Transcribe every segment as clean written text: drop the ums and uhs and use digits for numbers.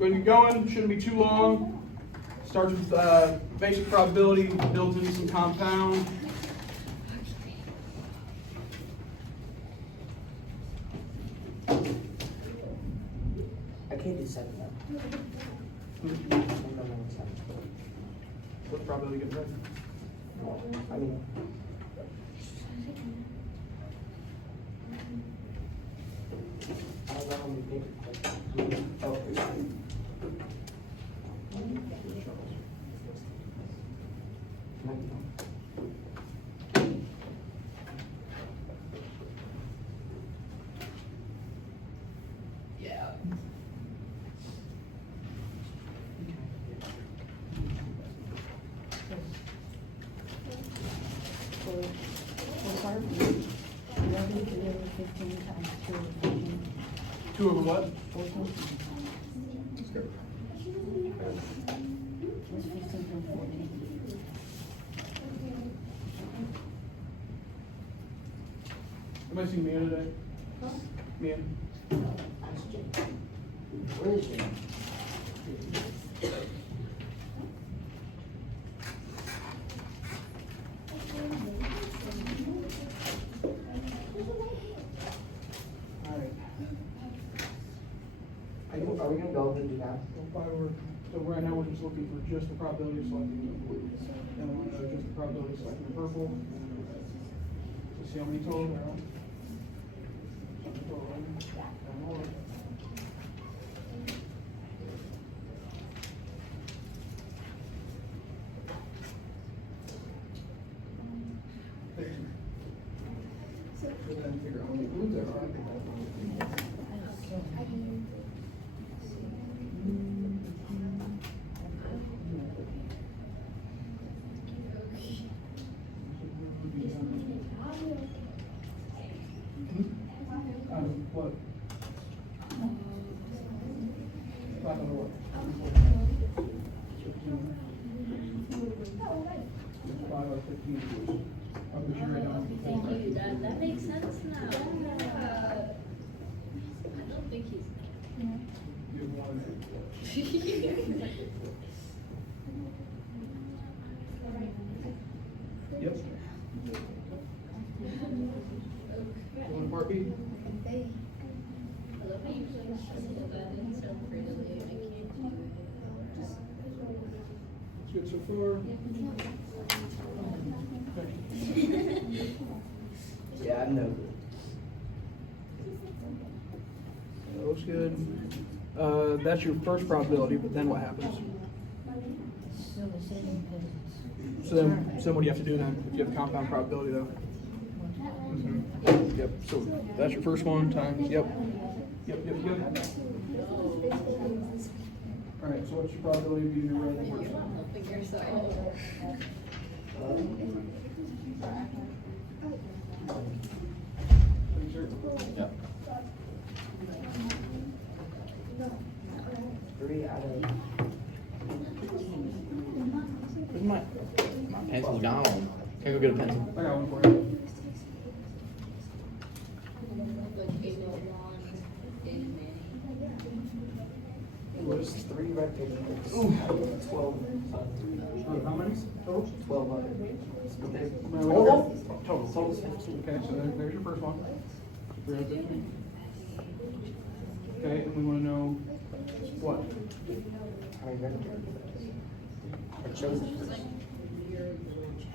Go ahead and get going, shouldn't be too long. Starts with basic probability, builds in some compound. I can't do 7 though. What's the probability getting right? I mean, I don't know how many papers. Oh, Yeah. Two over what? Anybody seen Mia today? Mia? Where is it? Alright. Are we gonna go over and do that? So right now we're just looking for just the probability of selecting the blue. And we want to know just the probability of selecting the purple. So see how many total there are. Figure out how many blues there are. What? Five on what? Five out of 15. I'll put you right down. Thank you, that makes sense now. I don't think he's. You have one. Yep. Going to part B. I love how you put that in so prettily. I can't do it. It's good so far. Yeah, I'm no good. That looks good. That's your first probability, but then what happens? So then what do you have to do then if you have compound probability though? Yep, so that's your first one times, yep. Yep. Alright, so what's your probability of using red and first one? Helping yourself. Yeah. 3 out of Where's my pencil gone? Can I go get a pencil? I got one for you. Like Ava Wong, Dana Manning. What is 3 red papers? 12. How many total? 12 other. Total? Total. 15. Okay, so there's your first one. 3 out of 15. Okay, and we want to know what? How many red papers? Or chosen first?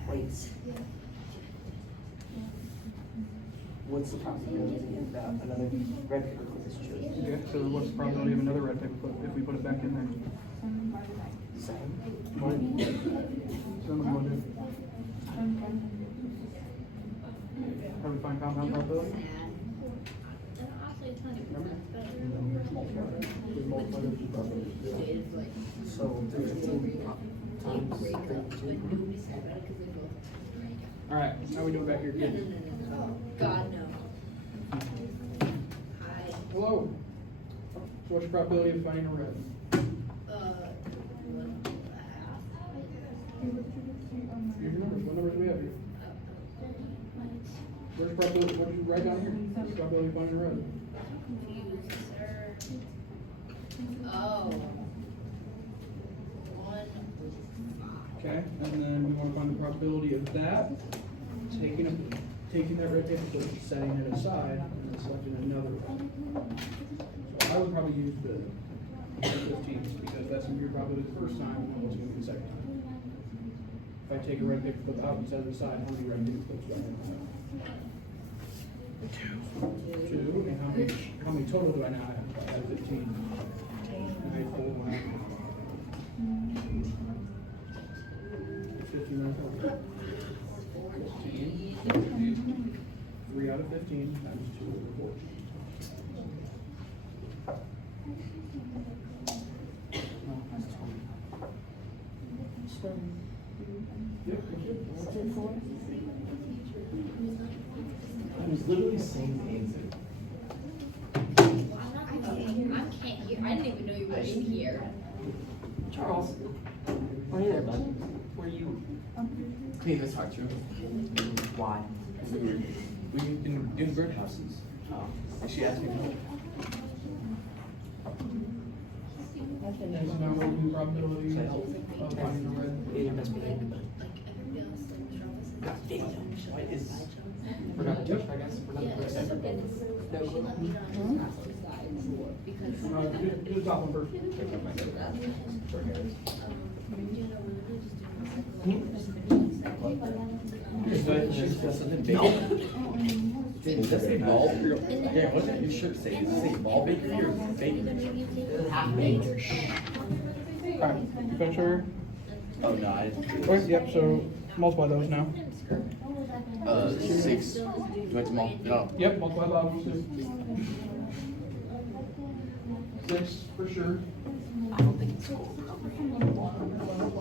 Wait. What's the probability that another red paper clip is chosen? Okay, so what's the probability of another red paper clip if we put it back in there? 7. So what do we want to do? How do we find compound probability? And honestly, it's not even that better. We multiply those two probabilities. So 13 times 32. Alright, now we do it back here No, again. God, no. Hello. So what's your probability of finding a red? Here's your numbers. What numbers do we have here? Where's the probability? What did you write down here? What's the probability of finding a red? Oh. probability of that, taking that red paper clip, setting it aside, and then selecting another one. So I would probably use the 15s because that's gonna be your probability the first time, and what's gonna be the second time. If I take a red paper clip out and set it aside, how many red paper clips do I have? Two, and how many total do I now have? I have 15. And I total have 15 right total. 15. 3 out of 15 times 2 over 4. Yep. I was literally saying the answer. Well, I'm not kidding. I can't hear. I didn't even know you were in here. Charles, where are you there, bud? Where are you? Please, let's talk to him. Why? We've been doing birdhouses. Oh. And she asked me to help. This is now what we do probability Should I help? of finding the red. You're your best behavior, bud. Like everybody else, like Charles. Got video. Why is... We're We're not touch, I guess. We're not Yeah, touch. it's No. she let me on his side because. Do the top one first. She's got something big. Does that say ball? Yeah, what's that your shirt say? Does it say ball bakery or bakery? Half baked. Alright, you finish her? Oh, no, I didn't. Okay, yep, so multiply those now. 6. Do you want to no. Yep, multiply by 6. 6 for sure. I don't think it's cool.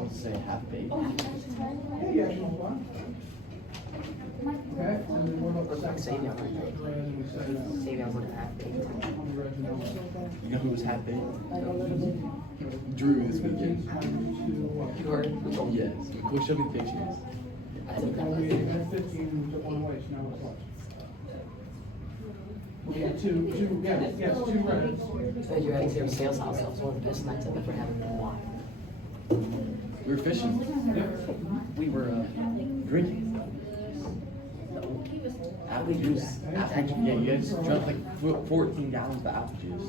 Let's say half baked. Yeah, you actually multiply. Okay, and then what about the second Save time? down right there. Red, and we set it out. Say that was like half baked. On the red and yellow. You know who was half baked? Drew this weekend. You heard? Yes. Go show me the pictures. I took that. We had 15, we took one away, so now it's what? We had two, yes, 2 reds. Said you're at Xavier Sales House. That was one of the best nights I've ever had in a while. We were fishing. Yep. We were drinking. Apple juice. Yeah, you guys drank like 14 gallons of apple juice.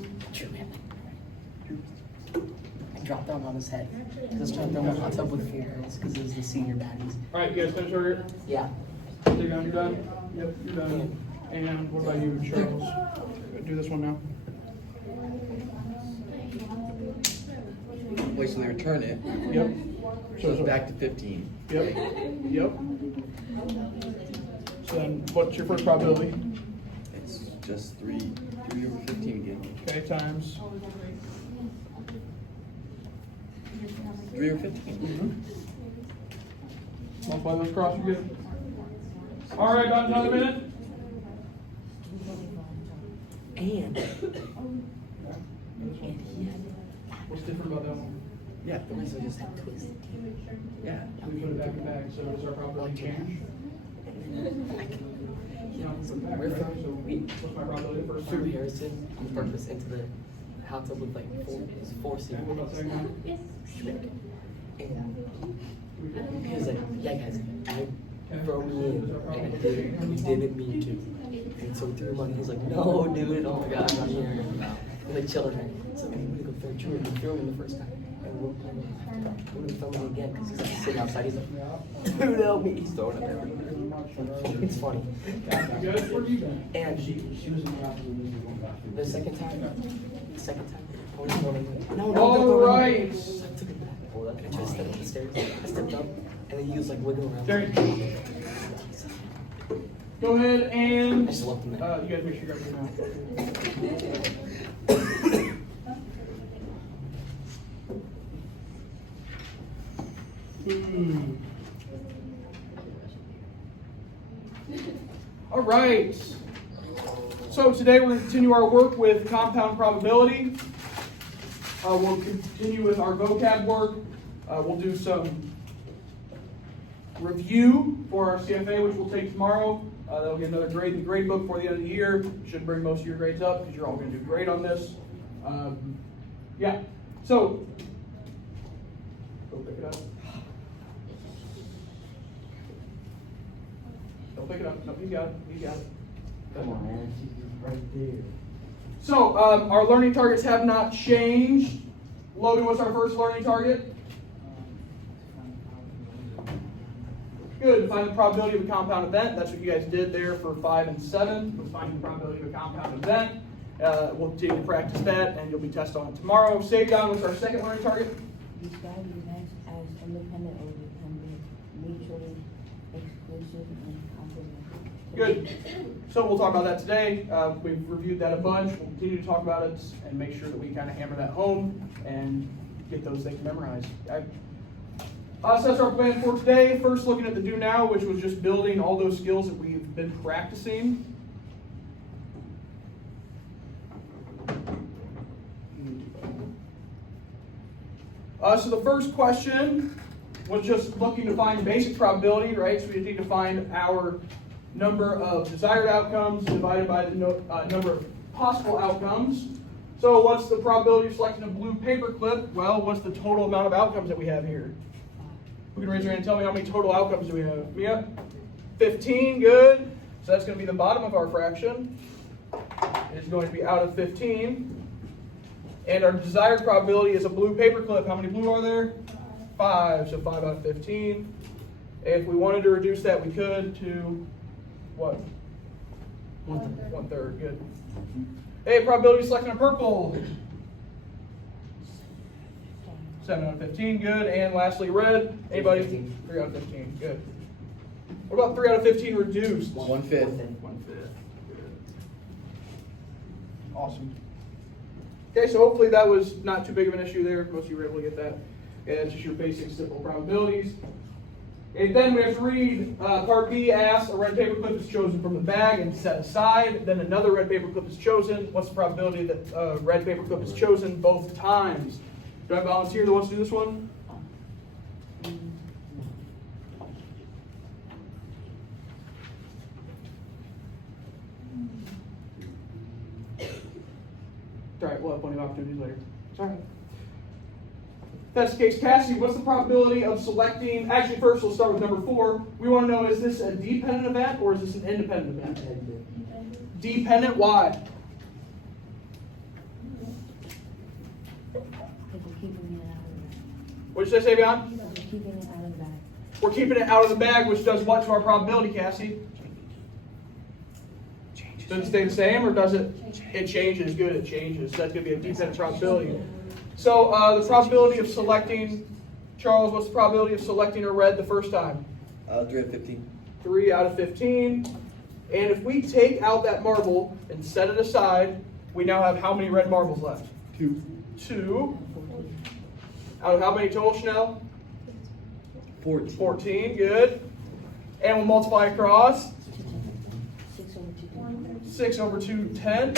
I dropped them on his head. I was trying to throw him in a hot tub with 4 girls because it was the senior baddies. Alright, you guys finish over? Yeah. Take down, you're done? Yep, you're done. And what about you, Charles? Do this one now. Wait, so they return it. Yep. So it's back to 15. Yep, yep. So then, what's your first probability? It's just 3 over 15 again. Okay, times. 3 over 15. Multiply those across, you good? Alright, got another minute? And This one. What's different about that one? Yeah, the reason just twist. yeah. We put it back in back, so does our probability change? No, it's back, We're right? from, So what's my probability the first through time? Harrison on purpose into the hot tub with like 4 And what about second time? And he was like, yeah guys, I throw me in, and we didn't mean to. And so we threw him on, he was like, no dude, oh my god, I'm here. And like chilling there. So we went to go throw Drew, and we threw him in the first time. And we're gonna throw him again, because he's like sitting outside, he's like, dude help me, he's throwing it everywhere. It's funny. You good? Where you been? And She was in the office. the second time, I was going, no, All right. I took it back. And I tried to step up the stairs. I stepped up, and then he was like wiggling around. Derek, go ahead and, I just left him you there. guys make sure you grab your mouth. All right. So today we're going to continue our work with compound probability. We'll continue with our vocab work. We'll do some review for our CFA, which we'll take tomorrow. That'll be another grade in the grade book before the end of the year. Should bring most of your grades up because you're all going to do great on this. Yeah. So, go pick it up. Don't pick it up. No, you got it. You got it. Come on, man. She's right there. So, our learning targets have not changed. Logan, what's our first learning target? Good, to find the probability of a compound event. That's what you guys did there for 5 and 7, was finding the probability of a compound event. We'll continue to practice that, and you'll be tested on it tomorrow. Savion, what's our second learning target? Describe events as independent or dependent, mutually exclusive, and complementary. Good. So we'll talk about that today. We've reviewed that a bunch. We'll continue to talk about it and make sure that we kind of hammer that home and get those things memorized. Okay? So that's our plan for today. First, looking at the do now, which was just building all those skills that we've been practicing. So the first question was just looking to find basic probability, right? So we need to find our number of desired outcomes divided by the number of possible outcomes. So what's the probability of selecting a blue paperclip? Well, what's the total amount of outcomes that we have here? Who can raise your hand and tell me how many total outcomes do we have? Mia? 15, good. So that's going to be the bottom of our fraction. It's going to be out of 15. And our desired probability is a blue paperclip. How many blue are there? 5, so 5 out of 15. If we wanted to reduce that, we could to what? 1/3, good. Hey, probability of selecting a purple. 7 out of 15, good. And lastly, red. Anybody? 15. 3 out of 15, good. What about 3 out of 15 reduced? 1/5. 1/5. Good. Awesome. Okay, so hopefully that was not too big of an issue there. Most of you were able to get that. Okay, that's just your basic simple probabilities. And then we have to read part B asks, a red paperclip is chosen from the bag and set aside. Then another red paperclip is chosen. What's the probability that a red paperclip is chosen both times? Do I have a volunteer that wants to do this one? All right, we'll have plenty of opportunities later. It's all right. If that's the case, Cassie, what's the probability of selecting? Actually, first we'll start with number 4. We want to know, is this a dependent event or is this an independent event? Dependent, why? Because we're keeping it out of the bag. What did you say, Savion? We're keeping it out of the bag. We're keeping it out of the bag, which does what to our probability, Cassie? Does it stay the same or does it? It changes. Good, it changes. So that's going to be a dependent probability. So the probability of selecting, Charles, what's the probability of selecting a red the first time? 3 out of 15. 3 out of 15. And if we take out that marble and set it aside, we now have how many red marbles left? 2. 2. Out of how many total, Chanel? 14. 14, good. And we'll multiply across. 6 over 2. 6 over 2, 10.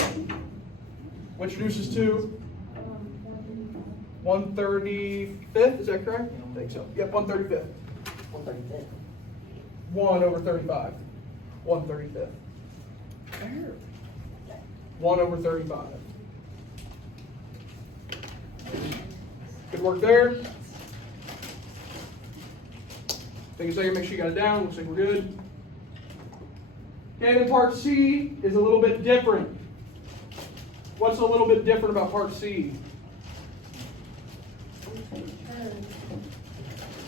Which reduces to 1/35th, is that correct? I think so. Yep, 1/35th. 135. 1 over 35. 1/35th. 1 over 35. Good work there. Take a second, make sure you got it down. Looks like we're good. Okay, then part C is a little bit different. What's a little bit different about part C?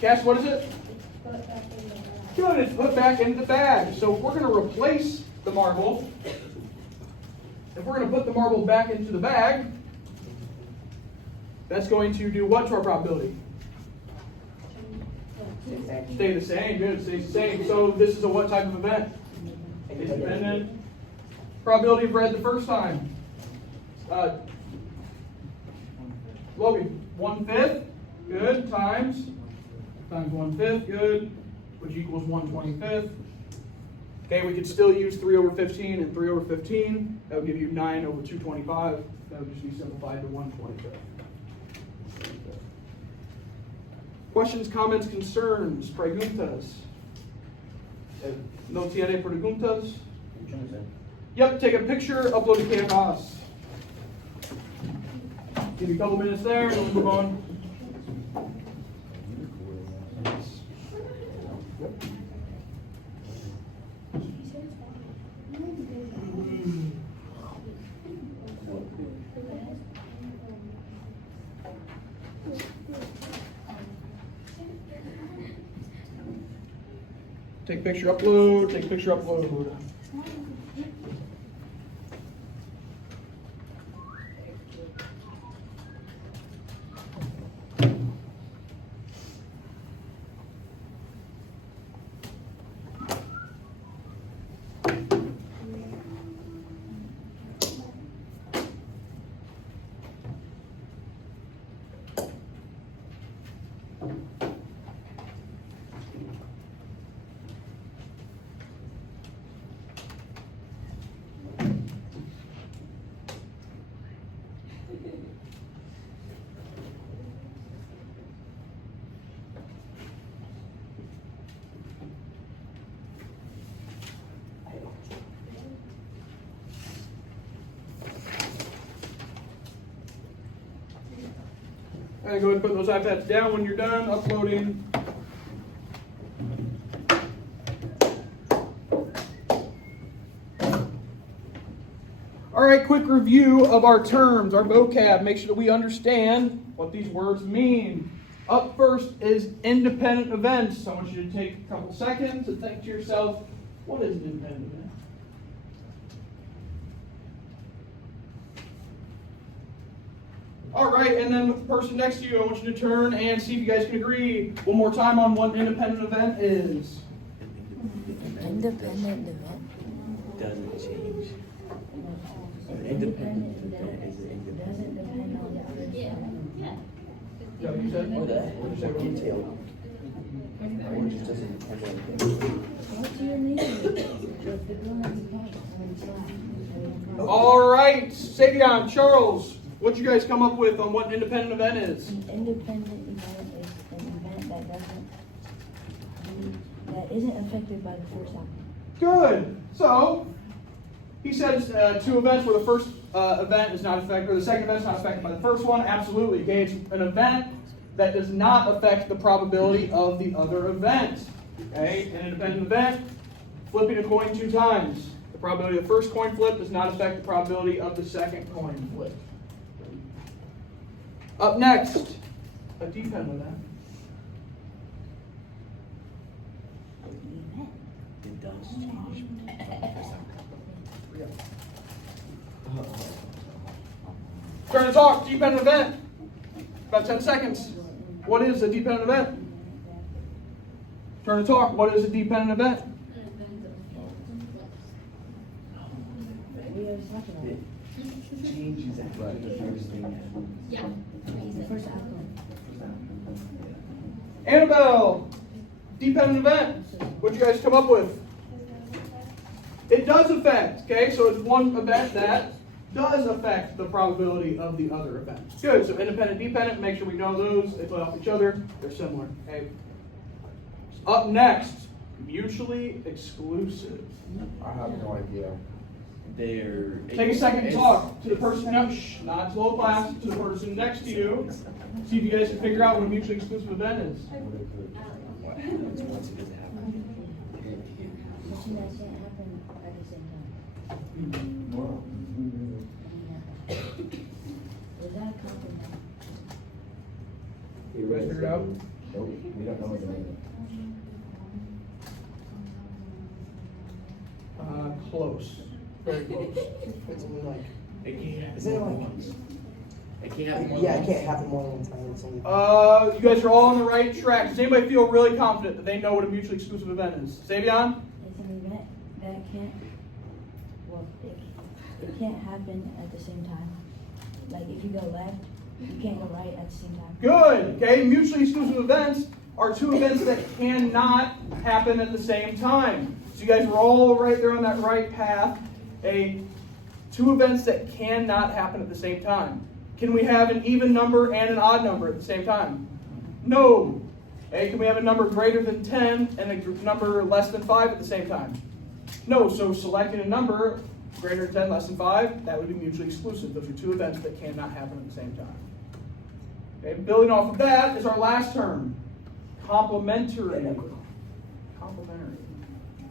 Cass, what is it? Good, it's put back into the bag. So if we're going to replace the marble, if we're going to put the marble back into the bag, that's going to do what to our probability? Stay the same. Good, stays the same. So this is a what type of event? Independent. Probability of red the first time. Logan, 1/5. Good. Times 1/5. Good. Which equals 1/25. Okay, we could still use 3 over 15 and 3 over 15. That would give you 9 over 225. That would just be simplified to 1/25. Questions, comments, concerns, preguntas? No tiene preguntas? Yep, take a picture, upload to Canvas. Give you a couple minutes there, and we'll move on. Yep. Take picture, upload, take picture, upload. And go ahead and put those iPads down when you're done uploading. All right, quick review of our terms, our vocab. Make sure that we understand what these words mean. Up first is independent events. I want you to take a couple seconds and think to yourself, what is an independent event? All right, and then with the person next to you, I want you to turn and see if you guys can agree one more time on what an independent event is. Independent event. Doesn't change. An independent event is an independent. Doesn't depend on the other Yeah, side. yeah. Yeah, you said? Oh, that What did you say, Will? detail. Orange doesn't depend on anything. What's your name? If the girl has a pack on the side. All right, Savion, Charles, what you guys come up with on what an independent event is? An independent event is an event that isn't affected by the first outcome. Good. So, he says two events where the first event is not affected, or the second event is not affected by the first one. Absolutely. Okay, it's an event that does not affect the probability of the other event. Okay, an independent event, flipping a coin 2 times. The probability of the first coin flip does not affect the probability of the second coin flip. Up next, a dependent event. It does change. Turn to talk, dependent event. About 10 seconds. What is a dependent event? Turn to talk, what is a dependent event? We always talked about it. It changes after the first thing happens. Yeah. The first outcome. Annabelle, dependent event. What'd you guys come up with? It does affect, okay? So it's one event that does affect the probability of the other event. Good, so independent, dependent, make sure we know those. They play off each other. They're similar, okay? Up next, mutually exclusive. I have no idea. They're. Take a second to talk to the person, no, not to the whole class, to the person next to you. See if you guys can figure out what a mutually exclusive event is. What happens once it doesn't happen? Something that can't happen at the same time. Was that a compliment? You guys figure it out? Nope, we don't know what the name Close. Very close. It's only like. It can't happen. Is it more like- than once. It can't happen more Yeah, than it once. can't happen more than one time. It's only. You guys are all on the right track. Does anybody feel really confident that they know what a mutually exclusive event is? Savion? It's an event that can't, well, it can't happen at the same time. Like if you go left, you can't go right at the same time. Good. Okay, mutually exclusive events are two events that cannot happen at the same time. So you guys are all right there on that right path. Two events that cannot happen at the same time. Can we have an even number and an odd number at the same time? No. Can we have a number greater than 10 and a number less than 5 at the same time? No. So selecting a number greater than 10, less than 5, that would be mutually exclusive. Those are two events that cannot happen at the same time. Okay, building off of that is our last term, complementary. Complementary.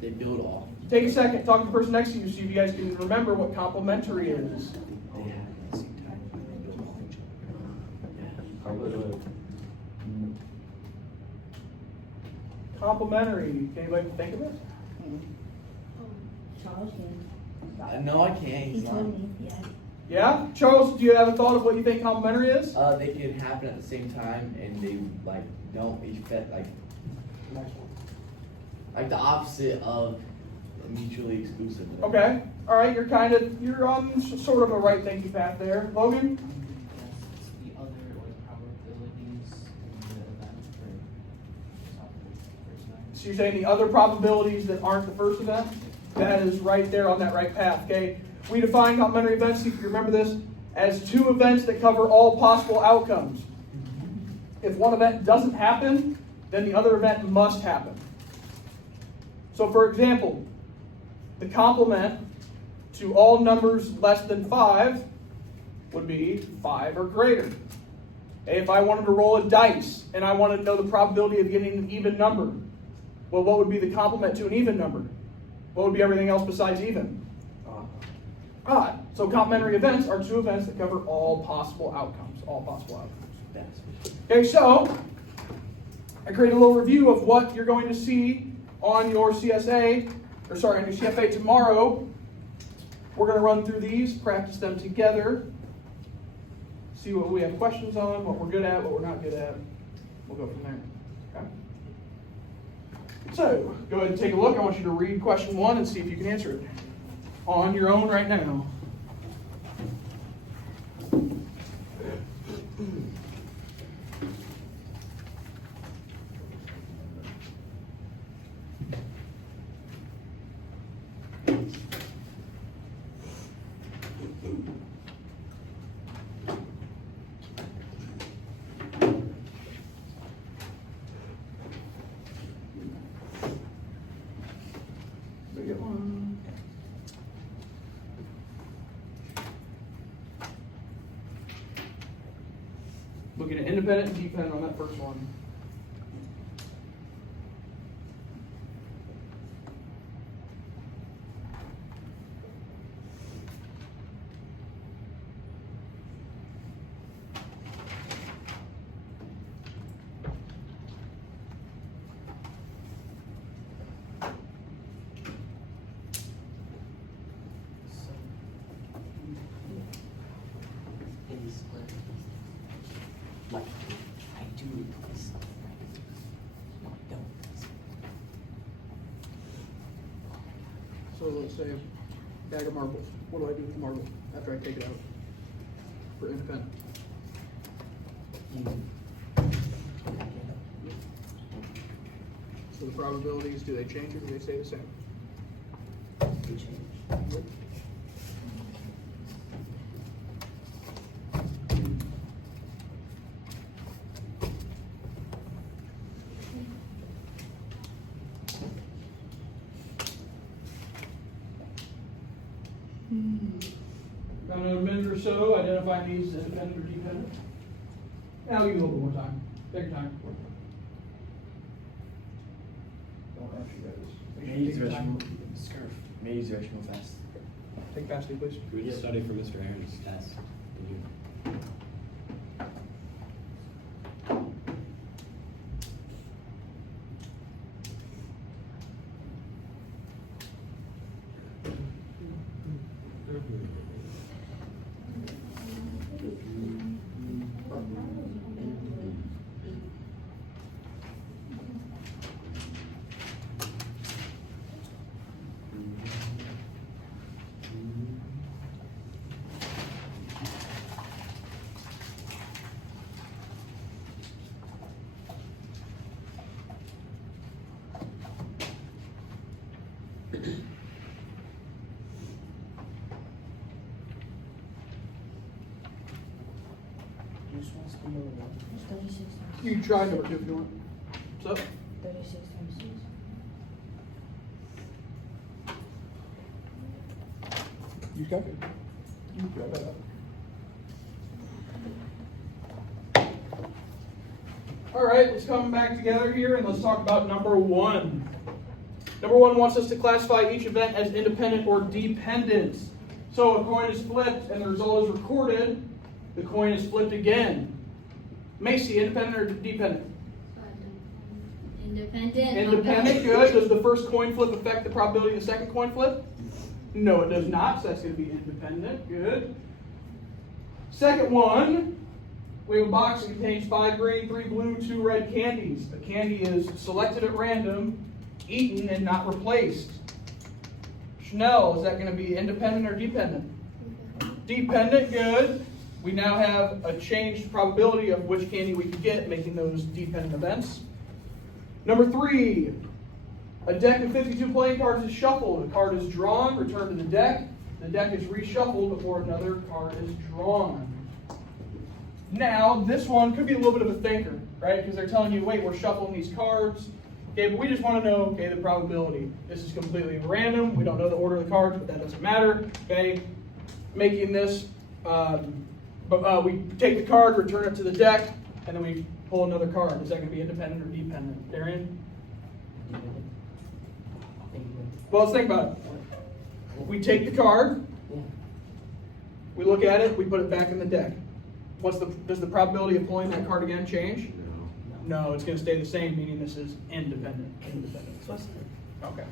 They build off. Take a second, talk to the person next to you, see if you guys can remember what complementary is. They happen at the same time. They build off each other. I would have. Complimentary. Can anybody think of it? Charles can. No, I can't. He He's not. told me, yeah. Yeah? Charles, do you have a thought of what you think complimentary is? They can happen at the same time, and they like don't affect like the opposite of mutually exclusive. Okay. All right. You're on sort of a right thinking path there. Logan? It's the other probabilities in the event So you're saying the other probabilities that aren't the first event? That is right there on that right path, okay? We define complementary events, if you remember this, as two events that cover all possible outcomes. If one event doesn't happen, then the other event must happen. So for example, the complement to all numbers less than 5 would be 5 or greater. If I wanted to roll a dice and I wanted to know the probability of getting an even number, well, what would be the complement to an even number? What would be everything else besides even? Odd. So complementary events are two events that cover all possible outcomes. All possible outcomes. Okay, so I created a little review of what you're going to see on your CSA, or sorry, on your CFA tomorrow. We're going to run through these, practice them together, see what we have questions on, what we're good at, what we're not good at. We'll go from there. Okay? So, go ahead and take a look. I want you to read question 1 and see if you can answer it on your own right now. Looking at independent and dependent on that first one. Like, I do this. No, I don't. So let's say bag of marbles. What do I do with the marble after I take it out for independent? So the probabilities, do they change or do they stay the same? They change. About another minute or so, identify these as independent or dependent. And I'll give you a little bit more time. Take your time. Don't rush you guys. May I use the Take your time. restroom? Scarf. May I use the restroom fast? Take fastly, please. We just studied for Mr. Aaron's test. Did you? It's 36 times You can try number 2 if you want. What's up? 36 times 6. You got it. You got that. All right, let's come back together here and let's talk about number 1. Number 1 wants us to classify each event as independent or dependent. So a coin is flipped and the result is recorded. The coin is flipped again. Macy, independent or dependent? Independent. Independent, good. Does the first coin flip affect the probability of the second coin flip? No, it does not, so that's going to be independent, good. Second one, we have a box that contains 5 green, 3 blue, 2 red candies. The candy is selected at random, eaten, and not replaced. Chanel, is that going to be independent or dependent? Dependent, good. We now have a changed probability of which candy we can get, making those dependent events. Number 3, a deck of 52 playing cards is shuffled. A card is drawn, returned to the deck. The deck is reshuffled before another card is drawn. Now, this one could be a little bit of a thinker, right? Because they're telling you, wait, we're shuffling these cards. Okay, but we just want to know, okay, the probability. This is completely random. We don't know the order of the cards, but that doesn't matter. Okay, making this, we take the card, return it to the deck, and then we pull another card. Is that going to be independent or dependent? Darian? Well, let's think about it. We take the card, we look at it, we put it back in the deck. Does the probability of pulling that card again change? No, it's going to stay the same, meaning this is independent. Okay.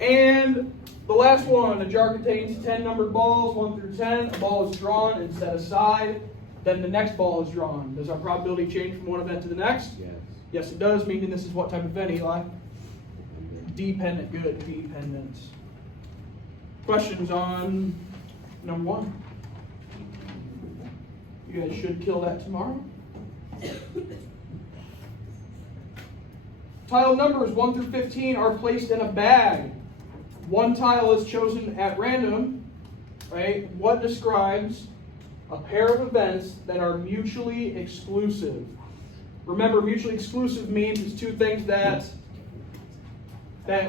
And the last one, the jar contains 10 numbered balls, 1 through 10. A ball is drawn and set aside. Then the next ball is drawn. Does our probability change from one event to the next? Yes. Yes, it does, meaning this is what type of event, Eli? Dependent. Good, dependent. Questions on number 1? You guys should kill that tomorrow. Tile numbers 1 through 15 are placed in a bag. One tile is chosen at random, right? What describes a pair of events that are mutually exclusive? Remember, mutually exclusive means it's two things that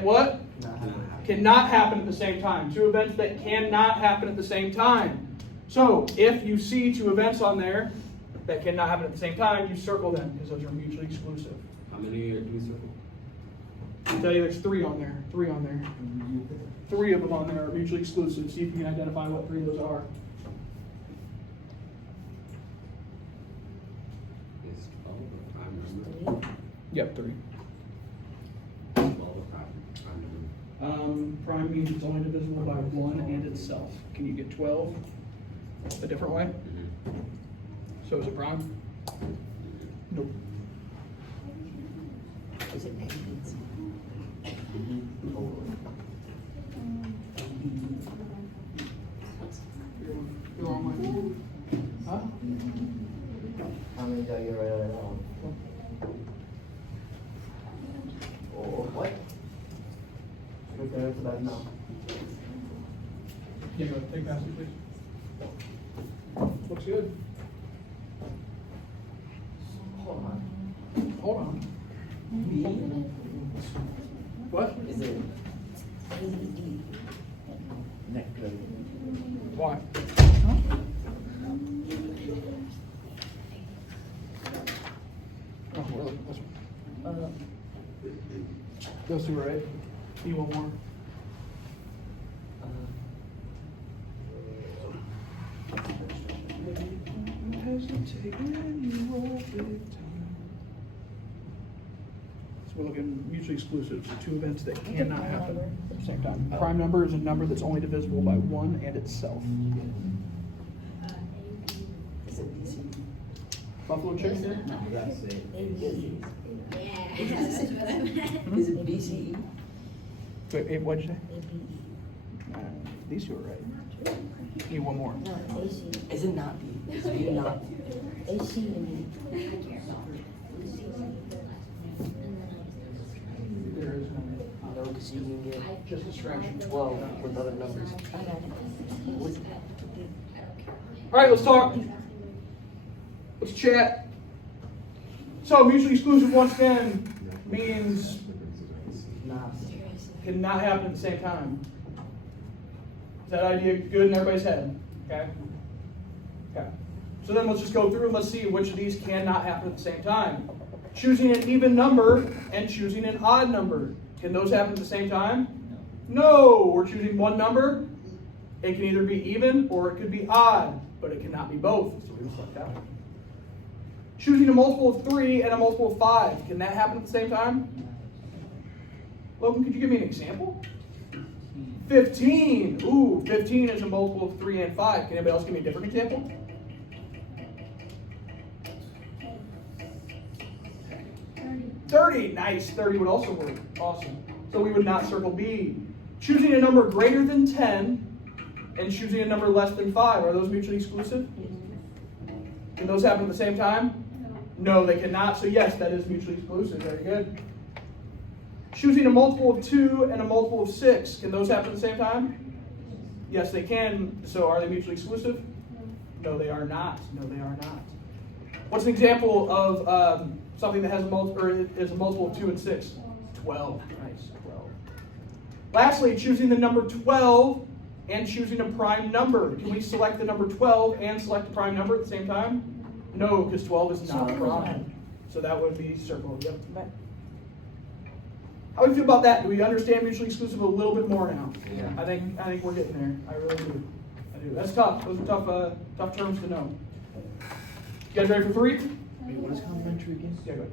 what? Cannot happen at the same time. Two events that cannot happen at the same time. So, if you see 2 events on there that cannot happen at the same time, you circle them because those are mutually exclusive. How many do we circle? I'll tell you there's 3 on there. 3 on there. 3 of them on there are mutually exclusive. See if you can identify what 3 of those are. Is 12 a prime number? Yep, 3. 12 a prime number. Prime means it's only divisible by 1 and itself. Can you get 12 a different way? So is it prime? Nope. Is it maintenance? You're wrong way. Huh? How many did I get right out of that one? Or what? Okay, that's about now. Yeah, go take passage, please. Looks good. Hold on. Hold on. What? Is it? Next grade. Why? Oh, really? This one. Those 2 right. Need one more. So we're looking mutually exclusive, so 2 events that cannot happen at the same time. Prime number is a number that's only divisible by 1 and itself. Is it BC? Buffalo chicken dinner? No, that's it. Yeah, that's what I meant. Is it BCE? Wait, what'd you say? ABE. These 2 are right. Need one more. No, AC. Is it not B? Is B not? AC and B. There is none. No, because you can get, Just distraction. well, with other numbers. I got it. What's- All right, let's talk. Let's chat. So mutually exclusive once again means Nah. cannot happen at the same time. Is that idea good in everybody's head? Okay. Okay. So then let's just go through and let's see which of these cannot happen at the same time. Choosing an even number and choosing an odd number. Can those happen at the same time? No. We're choosing one number. It can either be even or it could be odd, but it cannot be both. So we select that one. Choosing a multiple of 3 and a multiple of 5. Can that happen at the same time? Logan, could you give me an example? 15. Ooh, 15 is a multiple of 3 and 5. Can anybody else give me a different example? 30. Nice. 30 would also work. Awesome. So we would not circle B. Choosing a number greater than 10 and choosing a number less than 5. Are those mutually exclusive? Can those happen at the same time? No, they cannot. So yes, that is mutually exclusive. Very good. Choosing a multiple of 2 and a multiple of 6. Can those happen at the same time? Yes, they can. So are they mutually exclusive? No, they are not. No, they are not. What's an example of something that has a multiple, or is a multiple of 2 and 6? 12. Nice. 12. Lastly, choosing the number 12 and choosing a prime number. Can we select the number 12 and select a prime number at the same time? No, because 12 is not a prime. So that would be circled. Yep. But How do we feel about that? Do we understand mutually exclusive a little bit more now? Yeah. I think we're getting there. I really do. I do. That's tough. Those are tough terms to know. You guys ready for 3? Wait, what is complementary again? Yeah, go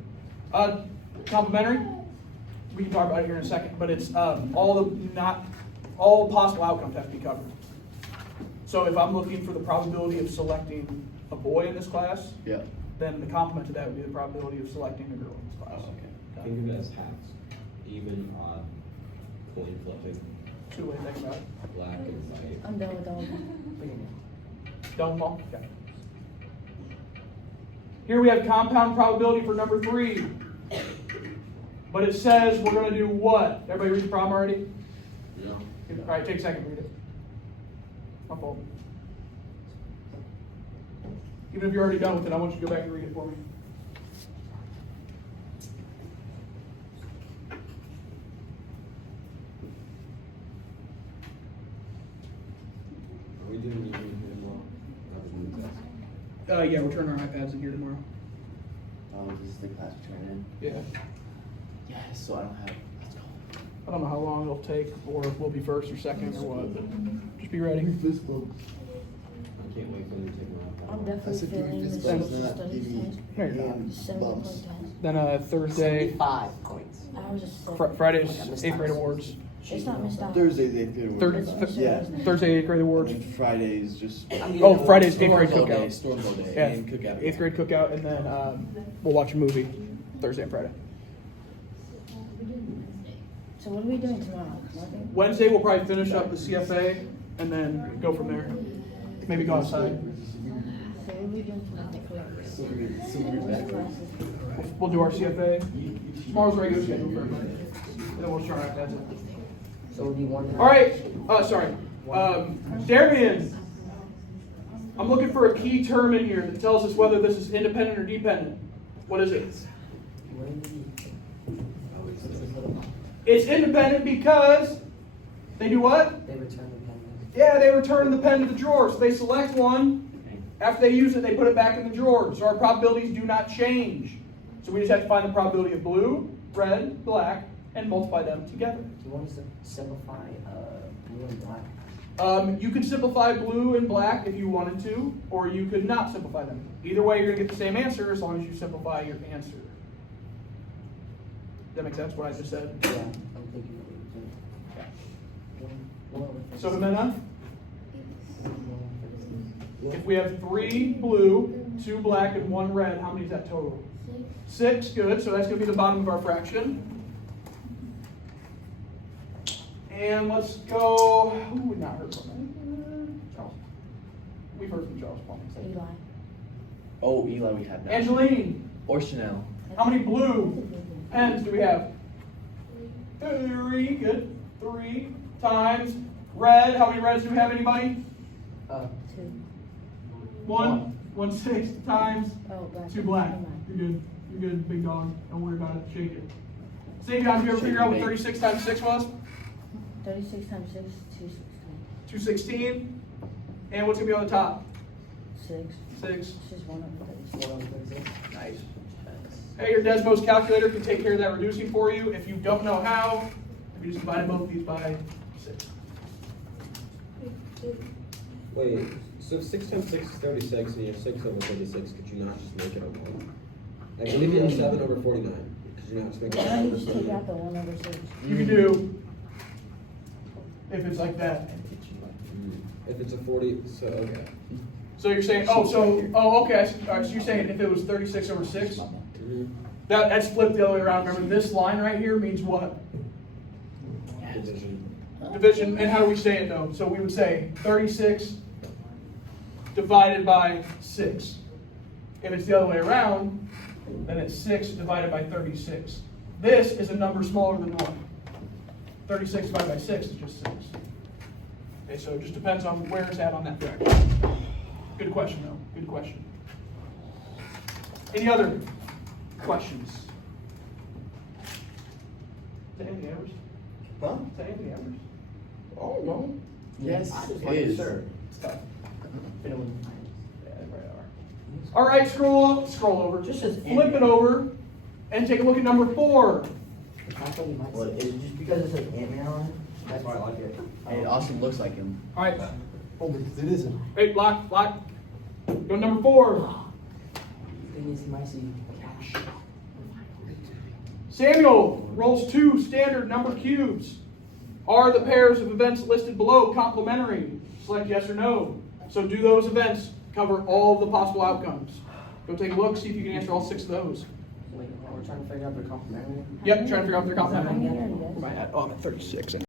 ahead. Complementary. We can talk about it here in a second, but it's all possible outcomes have to be covered. So if I'm looking for the probability of selecting a boy in this class, Yeah. then the complement to that would be the probability of selecting a girl in this class. Okay. Think of it as hats. Even, odd, coin flipping, 2 ways to think about it. black and white. I'm done with all of them. Done them all? Okay. Here we have compound probability for number 3. But it says we're going to do what? Everybody read the problem already? No. All right, take a second, read it. My fault. Even if you're already done with it, I want you to go back and read it for me. Are we doing evening here tomorrow? Other than test? Yeah, we're turning our iPads in here tomorrow. Oh, this is the class return Yeah. in? Yes, so I don't have, let's go. I don't know how long it'll take, or if we'll be first or second or what, but just be ready. Physical. I can't wait for them to take my iPad. I'm I definitely said give me feeling the physical, social then I studies give me test. No, you're not. hand 70 bumps. point test. Then Thursday, 5 points. I was just Friday's Like I missed 8th grade out. awards. It's not missed out. Thursday's 8th grade. Yeah. Thursday 8th grade awards. And then Friday's just. Oh, Friday's 8th grade Storms all day, cookout. storms all day, Yeah, and cookout. 8th grade cookout, and then we'll watch a movie Thursday and Friday. So what are we doing tomorrow? Nothing? Wednesday we'll probably finish up the CFA and then go from there. Maybe go outside. So what are we doing tomorrow? So we're back. Classes. We'll do our CFA. Tomorrow's regular schedule for everybody. And then we'll try our that's it. So it'll be 1. All right. Sorry. Darian, I'm looking for a key term in here that tells us whether this is independent or dependent. What is it? It's independent because they do what? They return the pen. Yeah, they return the pen to the drawer. So they select one. After they use it, they put it back in the drawer. So our probabilities do not change. So we just have to find the probability of blue, red, black, and multiply them together. Do you want us to simplify blue and black? You could simplify blue and black if you wanted to, or you could not simplify them. Either way, you're going to get the same answer as long as you simplify your answer. Does that make sense, what I just said? Yeah, I'm thinking So, Jimena, if we have 3 blue, 2 black, and 1 red, how many is that total? 6, good. So that's going to be the bottom of our fraction. And let's go, who would not heard from it? Charles. We've heard from Charles Plumbing. Eli. Oh, Eli, we had that. Angeline, Or Chanel. how many blue pens do we have? 3, good. 3 times red. How many reds do we have, anybody? 2. 1. 1 6 times Oh, black. 2 black. Never mind. You're good. You're good, big dog. Don't worry about it. Shake it. Same guys, you ever figure out what 36 times 6 was? 36 times 6, 216. And what's going to be on the top? 6. 6. This is 1 over 36. Nice. Hey, your Desmos calculator can take care of that reducing for you. If you don't know how, you just divide both of these by 6. Wait, so 6 times 6 is 36, and you have 6 over 36, could you not just make it a 1? Like, leave it 7 over 49, because you're not supposed Why don't you to. just take out the 1/6? You can do, if it's like that. If it's a 40, so, okay. So you're saying, okay, all right, so you're saying if it was 36/6? Mhm. That's flipped the other way around. Remember, this line right here means what? Division. Division, and how do we say it though? So we would say 36 divided by 6. If it's the other way around, then it's 6 divided by 36. This is a number smaller than 1. 36 divided by 6 is just 6. Okay, so it just depends on where it's at on that fraction. Good question though, good question. Any other questions? Is that Anthony Evers? Huh? Is that Anthony Evers? Oh, no. Yes, I just it wanted to is. sure. It's tough. You know, Yeah, they probably are. All right, scroll over. Just as Flip it over and take a look at number 4. I thought you might Well, say. it's just because it says Ant-Man on it, that's why I like it. And it also looks like him. All right, Oh, because it isn't. wait, block. Go to number 4. Thing is, he might see cash. Samuel rolls 2 standard number cubes. Are the pairs of events listed below complementary? Select yes or no. So do those events cover all of the possible outcomes? Go take a look, see if you can answer all 6 of those. Wait, we're trying to figure out their complementary. Yep, trying to figure out if they're Is that complementary. right here? Yes. Where am I at? Oh, I'm at 36.